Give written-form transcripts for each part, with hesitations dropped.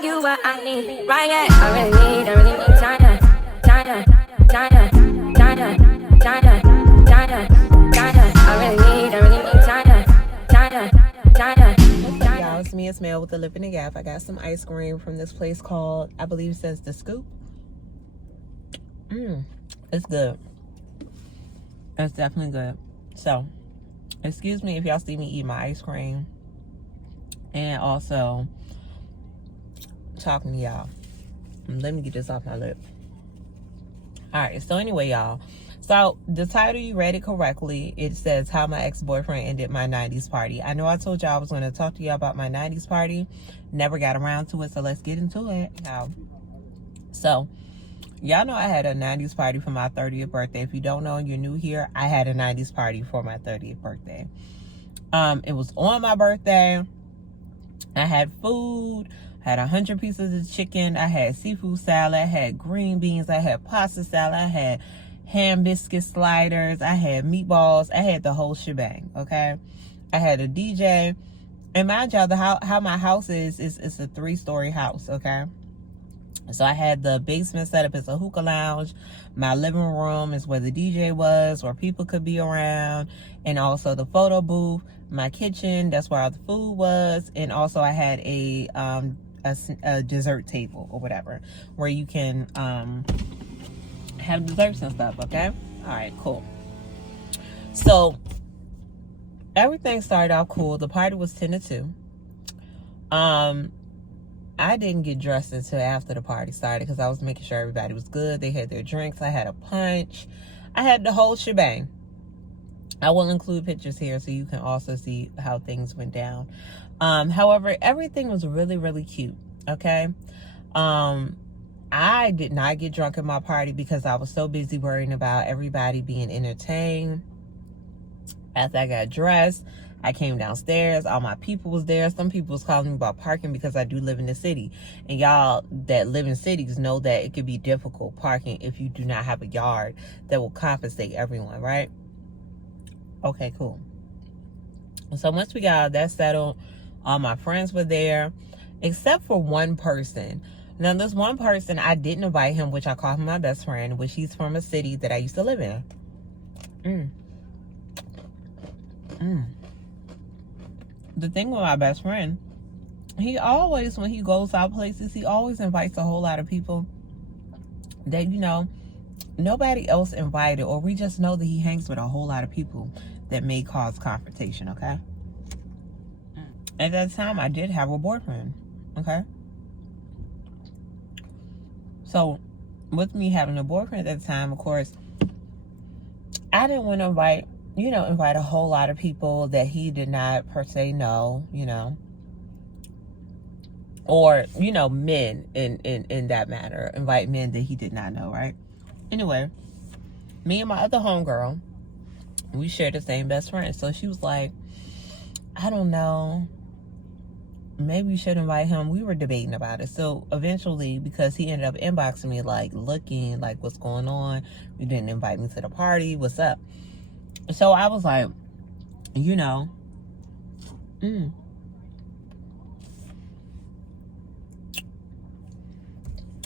dog you what I need. Right, yeah. I really need China. China. China. China. China. China. China. I really need China. China. China. Y'all, it's me, it's Mel with the Lip in the Gap. I got some ice cream from this place called, I believe it says The Scoop. It's good. It's definitely good. So, excuse me if y'all see me eat my ice cream. And also, talking to y'all. Let me get this off my lip. Alright, so anyway, y'all. So, the title, you read it correctly. It says, How My Ex-Boyfriend Ended My 90s Party. I know I told y'all I was going to talk to y'all about my 90s party. Never got around to it, so let's get into it. So, y'all know I had a 90s party for my 30th birthday. If you don't know and you're new here, I had a 90s party for my 30th birthday. It was on my birthday. I had food. I had 100 pieces of chicken. I had seafood salad. I had green beans. I had pasta salad. I had ham biscuit sliders. I had meatballs. I had the whole shebang, okay? I had a DJ. And mind y'all, how my house is a 3-story house, okay? So I had the basement set up as a hookah lounge. My living room is where the DJ was, where people could be around. And also the photo booth. My kitchen, that's where all the food was. And also I had a dessert table or whatever, where you can have desserts and stuff, okay? All right, cool. So everything started out cool. The party was 10 to 2. I didn't get dressed until after the party started because I was making sure everybody was good. They had their drinks. I had a punch. I had the whole shebang. I will include pictures here so you can also see how things went down. However, everything was really, really cute, okay? I did not get drunk at my party because I was so busy worrying about everybody being entertained. After I got dressed, I came downstairs. All my people was there. Some people was calling me about parking because I do live in the city. And y'all that live in cities know that it could be difficult parking if you do not have a yard that will compensate everyone, right? Okay, cool. So once we got all that settled, all my friends were there, except for one person. Now, this one person, I didn't invite him, which I call him my best friend, which he's from a city that I used to live in. The thing with my best friend, he always, when he goes out places, he always invites a whole lot of people that, you know, nobody else invited, or we just know that he hangs with a whole lot of people that may cause confrontation, okay? At that time, I did have a boyfriend, okay? So, with me having a boyfriend at the time, of course, I didn't want to invite a whole lot of people that he did not per se know, you know. Or, you know, men in that matter. Invite men that he did not know, right? Anyway, me and my other homegirl, we shared the same best friend. So she was like, I don't know, maybe we should invite him. We were debating about it. So eventually, because he ended up inboxing me, like, looking, like, what's going on? You didn't invite me to the party. What's up? So I was like, you know,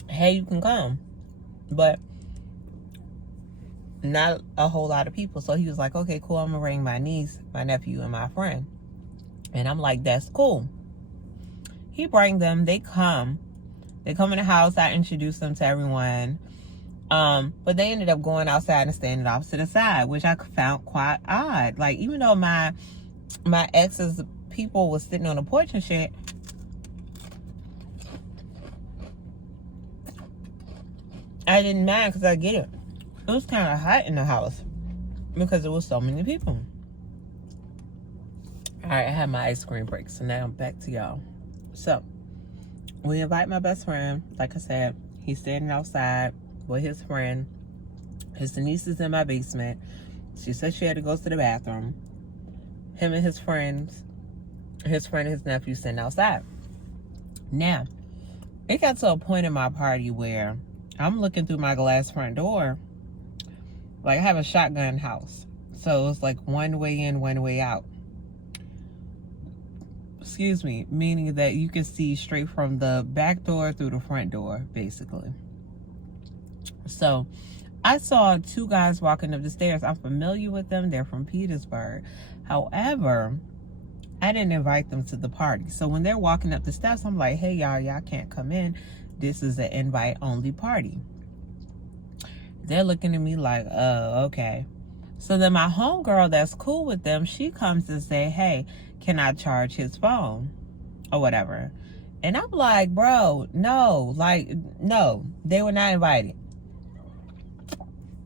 hey, you can come. But not a whole lot of people. So he was like, okay, cool, I'm gonna bring my niece, my nephew, and my friend. And I'm like, that's cool. He bring them, they come in the house. I introduced them to everyone, but they ended up going outside and standing off to the side, which I found quite odd. Like, even though my ex's people was sitting on the porch and shit, I didn't mind because I get it. It was kind of hot in the house because there was so many people. All right, I had my ice cream break, so now I'm back to y'all. So, we invite my best friend. Like I said, he's standing outside with his friend. His niece is in my basement. She said she had to go to the bathroom. Him and his friends, his friend and his nephew sitting outside. Now, it got to a point in my party where I'm looking through my glass front door. Like, I have a shotgun house. So it's like one way in, one way out. excuse me, meaning that you can see straight from the back door through the front door, basically. So I saw two guys walking up the stairs. I'm familiar with them. They're from Petersburg. However, I didn't invite them to the party. So when they're walking up the steps, I'm like, hey, y'all can't come in. This is an invite-only party. They're looking at me like, oh, okay. So then my homegirl that's cool with them, she comes and say, hey, can I charge his phone? Or whatever. And I'm like, bro, no. Like, no. They were not invited.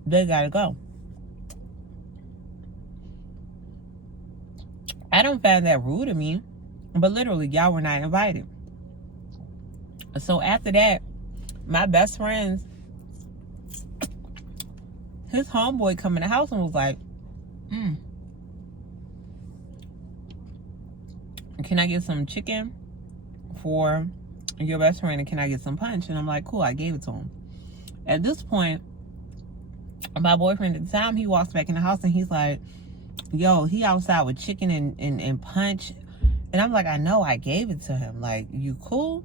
They gotta go. I don't find that rude of me, but literally, y'all were not invited. So after that, my best friend's, his homeboy come in the house and was like, can I get some chicken for your best friend, and can I get some punch? And I'm like, cool, I gave it to him. At this point, my boyfriend at the time, he walks back in the house and he's like, yo, he outside with chicken and punch. And I'm like, I know, I gave it to him. Like, you cool?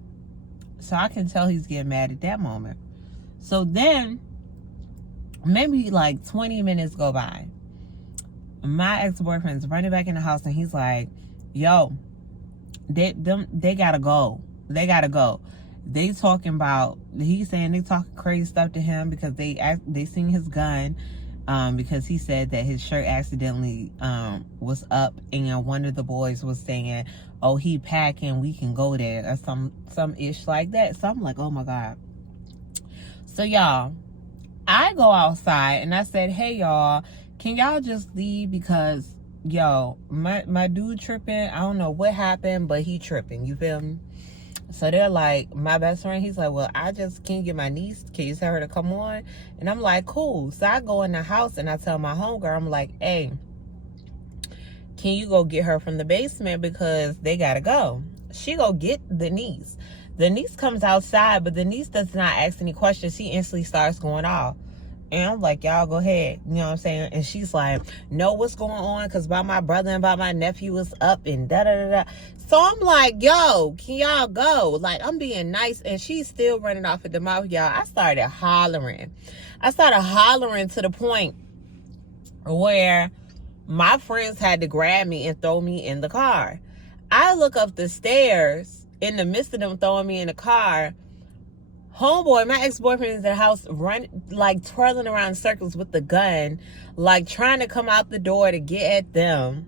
So I can tell he's getting mad at that moment. So then, maybe like 20 minutes go by. My ex-boyfriend's running back in the house and he's like, yo, they gotta go. They gotta go. They talking about, he's saying they talking crazy stuff to him because they seen his gun, because he said that his shirt accidentally was up, and one of the boys was saying, oh, he packing, we can go there, or some ish like that. So I'm like, oh my God. So y'all, I go outside and I said, hey y'all, can y'all just leave, because yo, my dude tripping. I don't know what happened, but he tripping, you feel me? So they're like, my best friend, he's like, well, I just can't get my niece. Can you tell her to come on? And I'm like, cool. So I go in the house and I tell my homegirl, I'm like, hey, can you go get her from the basement, because they gotta go. She go get the niece. The niece comes outside, but the niece does not ask any questions. She instantly starts going off. And I'm like, y'all go ahead. You know what I'm saying? And she's like, know what's going on? Because by my brother and by my nephew was up and da-da-da-da. So I'm like, yo, can y'all go? Like, I'm being nice. And she's still running off at the mouth, y'all. I started hollering to the point where my friends had to grab me and throw me in the car. I look up the stairs in the midst of them throwing me in the car. Homeboy, my ex-boyfriend is in the house, like twirling around in circles with the gun, like trying to come out the door to get at them.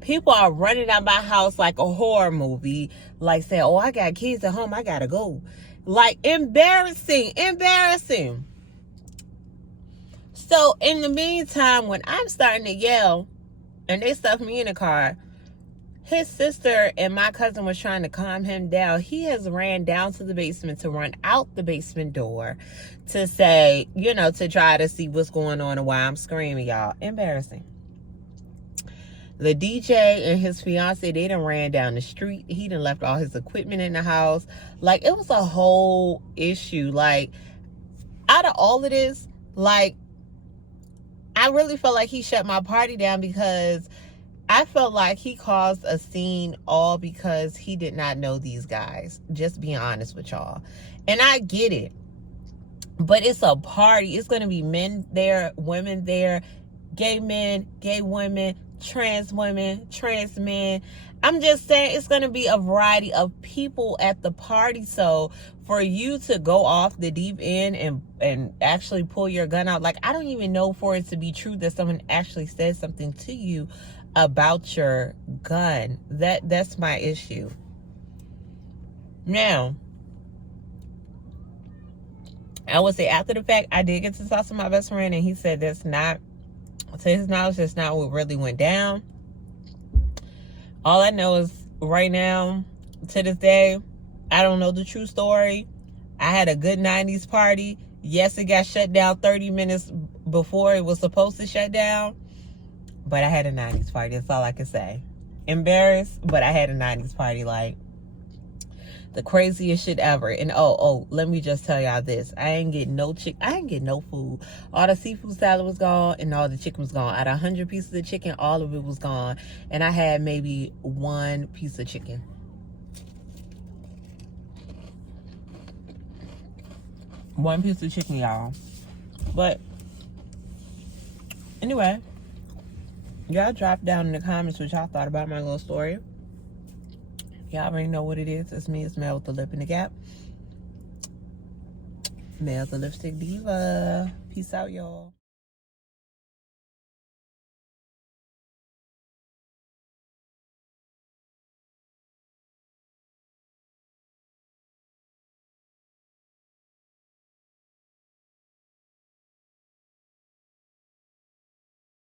People are running out my house like a horror movie, like saying, oh, I got kids at home, I gotta go. Like, embarrassing. So in the meantime, when I'm starting to yell and they stuff me in the car, his sister and my cousin was trying to calm him down. He has ran down to the basement to run out the basement door to say, you know, to try to see what's going on and why I'm screaming, y'all. Embarrassing. The DJ and his fiance, they done ran down the street. He done left all his equipment in the house. Like, it was a whole issue. Like, out of all of this, like, I really felt like he shut my party down, because I felt like he caused a scene all because he did not know these guys. Just being honest with y'all. And I get it. But it's a party. It's going to be men there, women there, gay men, gay women, trans men. I'm just saying, it's going to be a variety of people at the party. So for you to go off the deep end and actually pull your gun out, like, I don't even know for it to be true that someone actually said something to you about your gun. That's my issue. Now, I would say after the fact, I did get to talk to my best friend, and he said that's not, to his knowledge, that's not what really went down. All I know is right now, to this day, I don't know the true story. I had a good 90s party. Yes, it got shut down 30 minutes before it was supposed to shut down. But I had a 90s party. That's all I can say. Embarrassed, but I had a 90s party. Like, The craziest shit ever. And oh, let me just tell y'all this. I ain't get no food. All the seafood salad was gone and all the chicken was gone. Out of 100 pieces of chicken, all of it was gone. And I had maybe 1 piece of chicken. One piece of chicken, y'all. But anyway, y'all drop down in the comments what y'all thought about my little story. Y'all already know what it is. It's me. It's Mel with the lip in the gap. Mel the Lipstick Diva. Peace out, y'all.